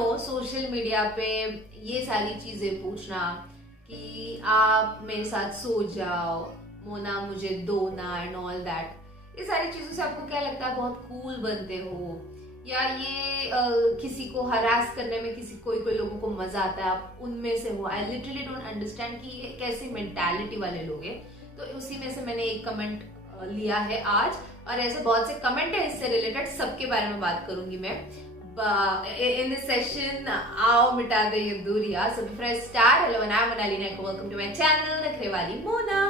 No social media पे ये सारी चीजें पूछना कि आप मेरे साथ सो जाओ, मोना मुझे दो ना एंड ऑल दैट, ये सारी चीजों से आपको क्या लगता है बहुत कूल बनते हो, या ये किसी को हरास करने में किसी कोई कोई लोगों को मजा आता है, आप उनमें से हो? आई लिटरली डोंट अंडरस्टैंड कि ये कैसी मेंटालिटी वाले लोग हैं। तो उसी में से मैंने एक कमेंट लिया है आज, और ऐसे बहुत से कमेंट है इससे रिलेटेड, सबके बारे में बात करूंगी मैं इन दिस सेशन। आओ मिटा दे ये दूरियां। So before I start, hello I am Monali Nayak, welcome to my channel Nakhre Wali Mona.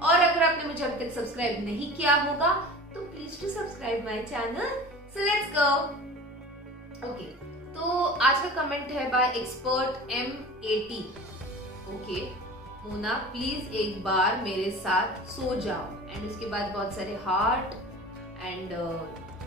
और अगर आपने मुझे अब तक सब्सक्राइब नहीं किया होगा तो please to subscribe my channel. So let's go. Okay, तो आज का कमेंट है बाय एक्सपर्ट M80। ओके, मोना प्लीज एक बार मेरे साथ सो जाओ, एंड उसके बाद बहुत सारे हार्ट एंड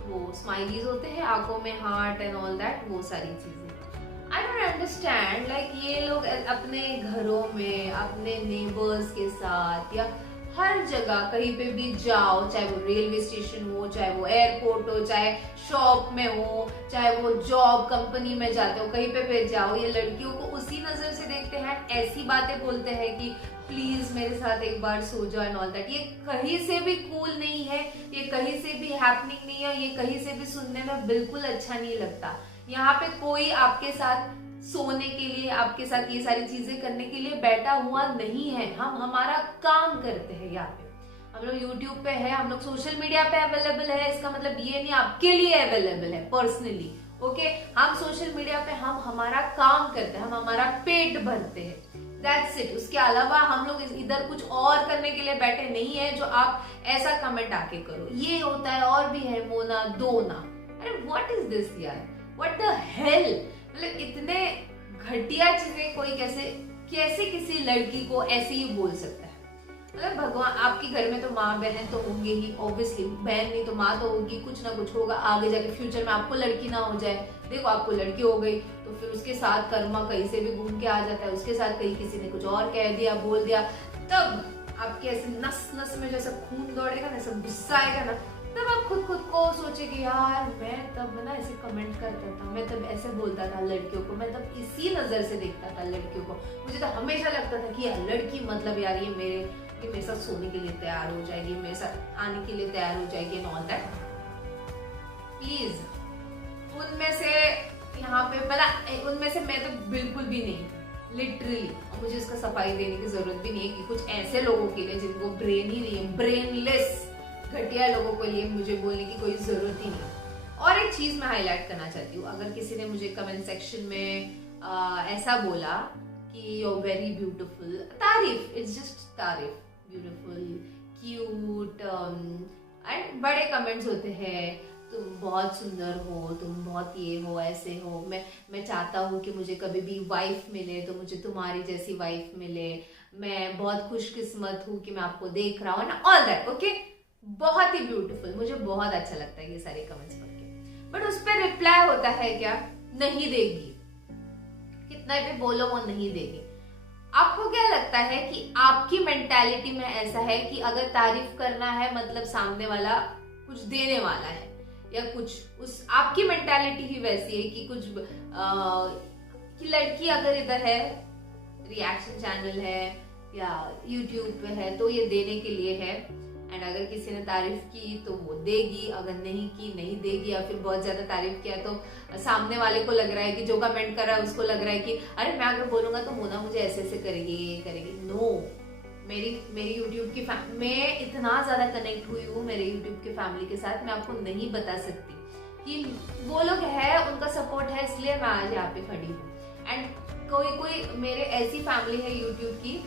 वो स्माइलीज होते हैं, आंखों में हार्ट एंड ऑल दैट, वो सारी चीजें। आई डोंट अंडरस्टैंड, लाइक ये लोग अपने घरों में अपने नेबर्स के साथ या हर जगह कहीं पे भी जाओ, चाहे वो रेलवे स्टेशन हो, चाहे वो एयरपोर्ट हो, चाहे शॉप में हो, चाहे वो जॉब कंपनी में जाते हो, कहीं पे जाओ, ये लड़कियों को उसी नजर से देखते हैं, ऐसी बातें बोलते हैं कि प्लीज मेरे साथ एक बार सो जाओ एंड ऑल दैट। ये कहीं से भी कूल नहीं है, ये कहीं से भी हैपनिंग नहीं है, ये कहीं से भी सुनने में बिल्कुल अच्छा नहीं लगता। यहाँ पे कोई आपके साथ सोने के लिए, आपके साथ ये सारी चीजें करने के लिए बैठा हुआ नहीं है। हम हमारा काम करते हैं। यहाँ पे हम लोग YouTube पे है, हम लोग सोशल मीडिया पे अवेलेबल है, इसका मतलब ये नहीं आपके लिए अवेलेबल है पर्सनली। ओके, हम सोशल मीडिया पे हम हमारा काम करते हैं, हम हमारा पेट भरते हैं, दैट्स इट। उसके अलावा हम लोग इधर कुछ और करने के लिए बैठे नहीं है जो आप ऐसा कमेंट आके करो। ये होता है और भी है, मोना दो ना। अरे व्हाट इज दिस यार, व्हाट द हेल। मतलब इतने घटिया चीजें कोई कैसे किसी लड़की को ऐसे ही बोल सकता है। मतलब भगवान, आपके घर में तो माँ बहन तो होंगे ही, ऑब्वियसली बहन नहीं तो माँ तो होगी, कुछ ना कुछ होगा आगे जाके फ्यूचर में। आपको लड़की ना हो जाए, देखो आपको लड़की हो गई तो फिर उसके साथ कर्मा कहीं से भी घूम के आ जाता है, उसके साथ कहीं किसी ने कुछ और कह दिया बोल दिया, तब आपके ऐसे नस नस में जैसा खून दौड़ेगा ना, सब गुस्सा आएगा ना, तब आप खुद को सोचेंगे यार मैं तब ना ऐसे कमेंट करता था, मैं तब ऐसे बोलता था लड़कियों को, मैं तब इसी नजर से देखता था लड़कियों को। मुझे तो हमेशा लगता था कि यार लड़की मतलब यार ये मेरे साथ सोने के लिए तैयार हो जाएगी, मेरे साथ आने के लिए तैयार हो जाएगी एंड ऑल दैट। प्लीज उनमें से यहाँ पे मतलब उनमें से मैं तो बिल्कुल भी नहीं, लिटरली। और मुझे इसका सफाई देने की जरूरत भी नहीं है कि कुछ ऐसे लोगों के लिए जिनको ब्रेन ही नहीं है, ब्रेनलेस घटिया लोगों के लिए मुझे बोलने की कोई जरूरत ही नहीं। और एक चीज मैं हाईलाइट करना चाहती हूँ, अगर किसी ने मुझे कमेंट सेक्शन में ऐसा बोला कि यू आर वेरी ब्यूटीफुल, तारीफ, इट्स जस्ट तारीफ, ब्यूटीफुल, क्यूट एंड बड़े कमेंट्स होते हैं, तुम बहुत सुंदर हो, तुम बहुत ये हो, ऐसे हो, मैं चाहता हूँ कि मुझे कभी भी वाइफ मिले तो मुझे तुम्हारी जैसी वाइफ मिले, मैं बहुत खुशकिस्मत हूँ कि मैं आपको देख रहा हूँ ना, ऑल दैट। ओके, बहुत ही ब्यूटीफुल, मुझे बहुत अच्छा लगता है ये सारे कमेंट्स पढ़ के। बट उस पर रिप्लाई होता है क्या, नहीं देगी, कितना भी बोलो वो नहीं देगी। आपको क्या लगता है कि आपकी मेंटालिटी में ऐसा है कि अगर तारीफ करना है मतलब सामने वाला कुछ देने वाला है, या कुछ उस आपकी मेंटालिटी ही वैसी है कि कुछ कि लड़की अगर इधर है, रिएक्शन चैनल है या YouTube पे है तो ये देने के लिए है, एंड अगर किसी ने तारीफ की तो वो देगी, अगर नहीं की नहीं देगी, या फिर बहुत ज्यादा तारीफ किया तो सामने वाले को लग रहा है कि जो कमेंट कर रहा है उसको लग रहा है कि अरे मैं अगर बोलूंगा तो मोना मुझे ऐसे ऐसे करेगी, ये करेगी। नो, मेरी YouTube की मैं इतना ज्यादा कनेक्ट हुई हूँ मेरे YouTube के फैमिली के साथ, मैं आपको नहीं बता सकती कि वो लोग है, उनका सपोर्ट है, इसलिए मैं आज यहाँ पे खड़ी हूँ। एंड कोई मेरे ऐसी फैमिली है YouTube की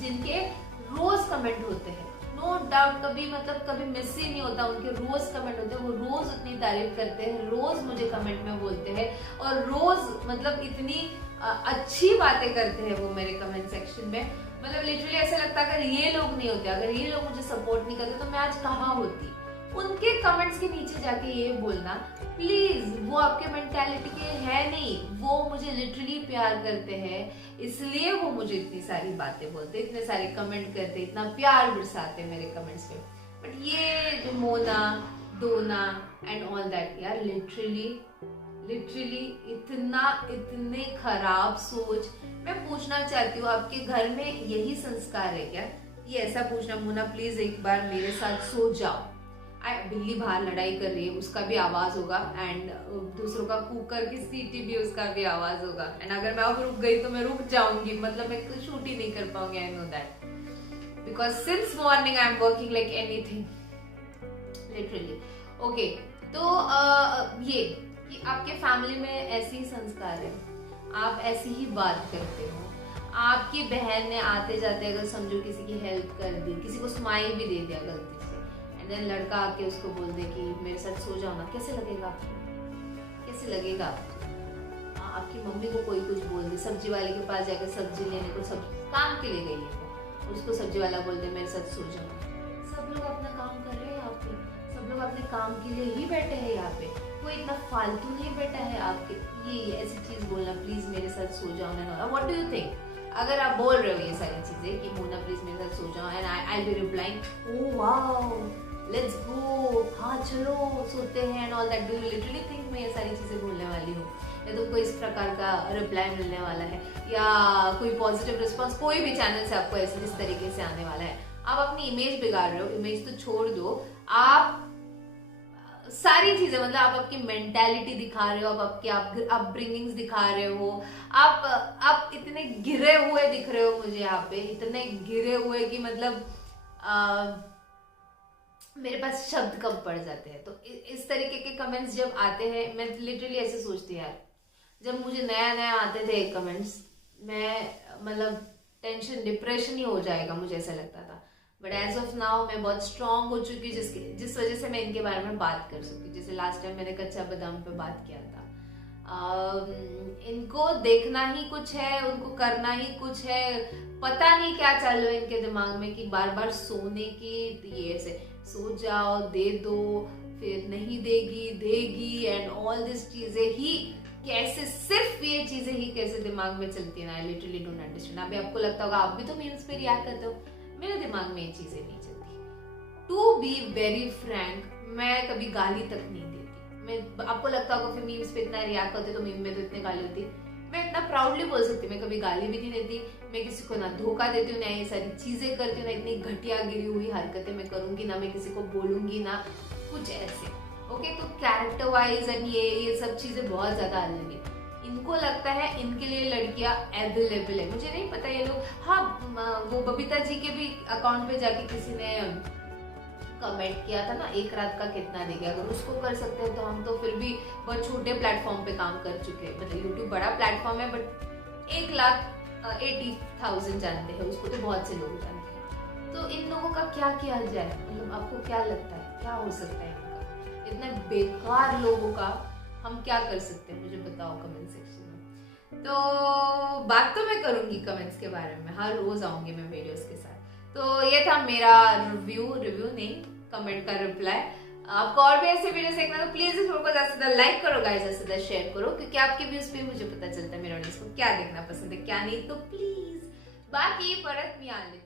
जिनके रोज कमेंट होते हैं, नो डाउट, कभी मिस ही नहीं होता, उनके रोज कमेंट होते हैं, वो रोज उतनी तारीफ करते हैं, रोज मुझे कमेंट में बोलते हैं, और रोज मतलब इतनी अच्छी बातें करते हैं वो मेरे कमेंट सेक्शन में। मतलब लिटरली ऐसा लगता है अगर ये लोग नहीं होते, अगर ये लोग मुझे सपोर्ट नहीं करते तो मैं आज कहाँ होती। उनके कमेंट्स के नीचे जाके ये बोलना, प्लीज, वो आपके मेंटालिटी के है नहीं, वो मुझे लिटरली प्यार करते हैं, इसलिए वो मुझे इतनी सारी बातें बोलते, इतने सारे कमेंट करते, इतना प्यार बरसाते मेरे कमेंट्स पे। बट ये जो मोना, डोना एंड ऑल दैट, यार लिटरली लिटरली इतने खराब सोच। मैं पूछना चाहती हूँ, आपके घर में यही संस्कार है क्या? ये ऐसा पूछना, मोना प्लीज एक बार मेरे साथ सो जाओ। बिल्ली बाहर लड़ाई कर रही है, उसका भी आवाज होगा, एंड दूसरों का कुकर की सीटी भी, उसका भी आवाज होगा। एंड अगर मैं अब रुक गई तो मैं रुक जाऊंगी, मतलब मैं कुछ शूट ही नहीं कर पाऊंगी। I know that, because since morning I am working like anything, literally. Okay, तो ये कि आपके फैमिली में ऐसे ही संस्कार है, आप ऐसी ही बात करते हो। आपकी बहन ने आते जाते अगर समझो किसी की हेल्प कर दी, किसी को स्माइल भी दे दिया गलती से, एंड देन लड़का आके उसको बोल दे कि मेरे साथ सो जाओ ना, कैसे लगेगा आपको? कैसे लगेगा आपको? आपकी मम्मी को कोई कुछ बोल दे, सब्जी वाले के पास जाकर सब्जी लेने को, सब काम के लिए गई है, उसको सब्जी वाला बोल दे मेरे साथ सो जाओ। सब लोग अपना काम कर रहे हैं यहाँ पे, सब लोग अपने काम के लिए ही बैठे हैं यहाँ पे, कोई इतना फालतू नहीं बैठा है आपके। ये ऐसी चीज बोलना, प्लीज मेरे साथ सो जाओ ना, व्हाट डू यू थिंक? अगर आप बोल रहे हो ये सारी चीजें कि मोना प्लीज मेरे साथ सो जाओ, and I be replying oh wow let's go, हाँ चलो सोते हैं and all that, do you literally think मैं ये सारी चीजें बोलने वाली हूँ, या तो कोई इस प्रकार का रिप्लाई मिलने वाला है, या कोई पॉजिटिव रिस्पॉन्स कोई भी चैनल से आपको ऐसे इस तरीके से आने वाला है? आप अपनी इमेज बिगाड़ रहे हो। इमेज तो छोड़ दो, आप सारी चीजें, मतलब आप आपकी मेंटालिटी दिखा रहे हो, आप आपकी अपब्रिंगिंग्स दिखा रहे हो, आप इतने गिरे हुए दिख रहे हो मुझे यहाँ पे, इतने गिरे हुए कि मतलब मेरे पास शब्द कम पड़ जाते हैं। तो इस तरीके के कमेंट्स जब आते हैं, मैं लिटरली ऐसे सोचती यार, जब मुझे नया नया आते थे कमेंट्स, मैं मतलब टेंशन डिप्रेशन ही हो जाएगा, मुझे ऐसा लगता था। बट एज ऑफ नाउ मैं बहुत स्ट्रांग हो चुकी हूँ, जिस वजह से मैं इनके बारे में बात कर सकती हूँ। जैसे लास्ट टाइम मैंने कच्चा बादाम पे बात किया था, इनको देखना ही कुछ है, उनको करना ही कुछ है, पता नहीं क्या चल रहा है इनके दिमाग में कि बार बार सोने की, ये ऐसे सो जाओ, दे दो, फिर नहीं देगी, देगी, एंड ऑल दिस चीजें ही कैसे, सिर्फ ये चीजें ही कैसे दिमाग में चलती है ना, आई लिटरली डोंट अंडरस्टैंड। अभी आपको लगता होगा, आप भी तो मीम्स पे रिएक्ट करते हो, मेरे दिमाग में ये चीजें नहीं चलती। टू बी वेरी फ्रैंक, मैं कभी गाली तक नहीं देती। मैं, आपको लगता होगा फिर मीम्स पे इतना रिएक्ट होते तो मीम में तो इतनी गाली होती, मैं इतना प्राउडली बोल सकती हूँ, मैं कभी गाली भी नहीं देती। मैं किसी को ना धोखा देती हूँ, ना ये सारी चीजें करती हूँ, ना इतनी घटिया गिरी हुई हरकतें मैं करूंगी, ना मैं किसी को बोलूंगी, ना कुछ ऐसे। ओके, तो कैरेक्टर वाइज एंड ये सब चीजें बहुत ज्यादा अलग है। इनको लगता है इनके लिए लड़कियां अवेलेबल है, मुझे नहीं पता ये लोग। हाँ, वो बबीता जी के भी अकाउंट पे जाके किसी ने कमेंट किया था ना, एक रात का कितना देगा, अगर उसको कर सकते हैं तो हम तो फिर भी बहुत छोटे प्लेटफॉर्म पे काम कर चुके हैं। मतलब यूट्यूब बड़ा प्लेटफॉर्म है, बट 1,80,000 जानते हैं उसको, तो बहुत से लोग जानते हैं। तो इन लोगों का क्या किया जाए? मतलब आपको क्या लगता है क्या हो सकता है इनका? इतने बेकार लोगों का हम क्या कर सकते हैं, मुझे बताओ कमेंट सेक्शन में। तो बात तो मैं करूंगी कमेंट्स के बारे में, हर रोज आऊंगी मैं वीडियोस के साथ। तो ये था मेरा रिव्यू नहीं, कमेंट का रिप्लाई। आपको और भी ऐसे वीडियोस देखना तो प्लीज इस वीडियो को ज्यादा से ज्यादा लाइक करो गाइस, ज्यादा से ज्यादा शेयर करो, क्योंकि आपके व्यूज पे मुझे पता चलता है मेरे ऑडियंस को क्या देखना पसंद है क्या नहीं। तो प्लीज बाकी परत मी आने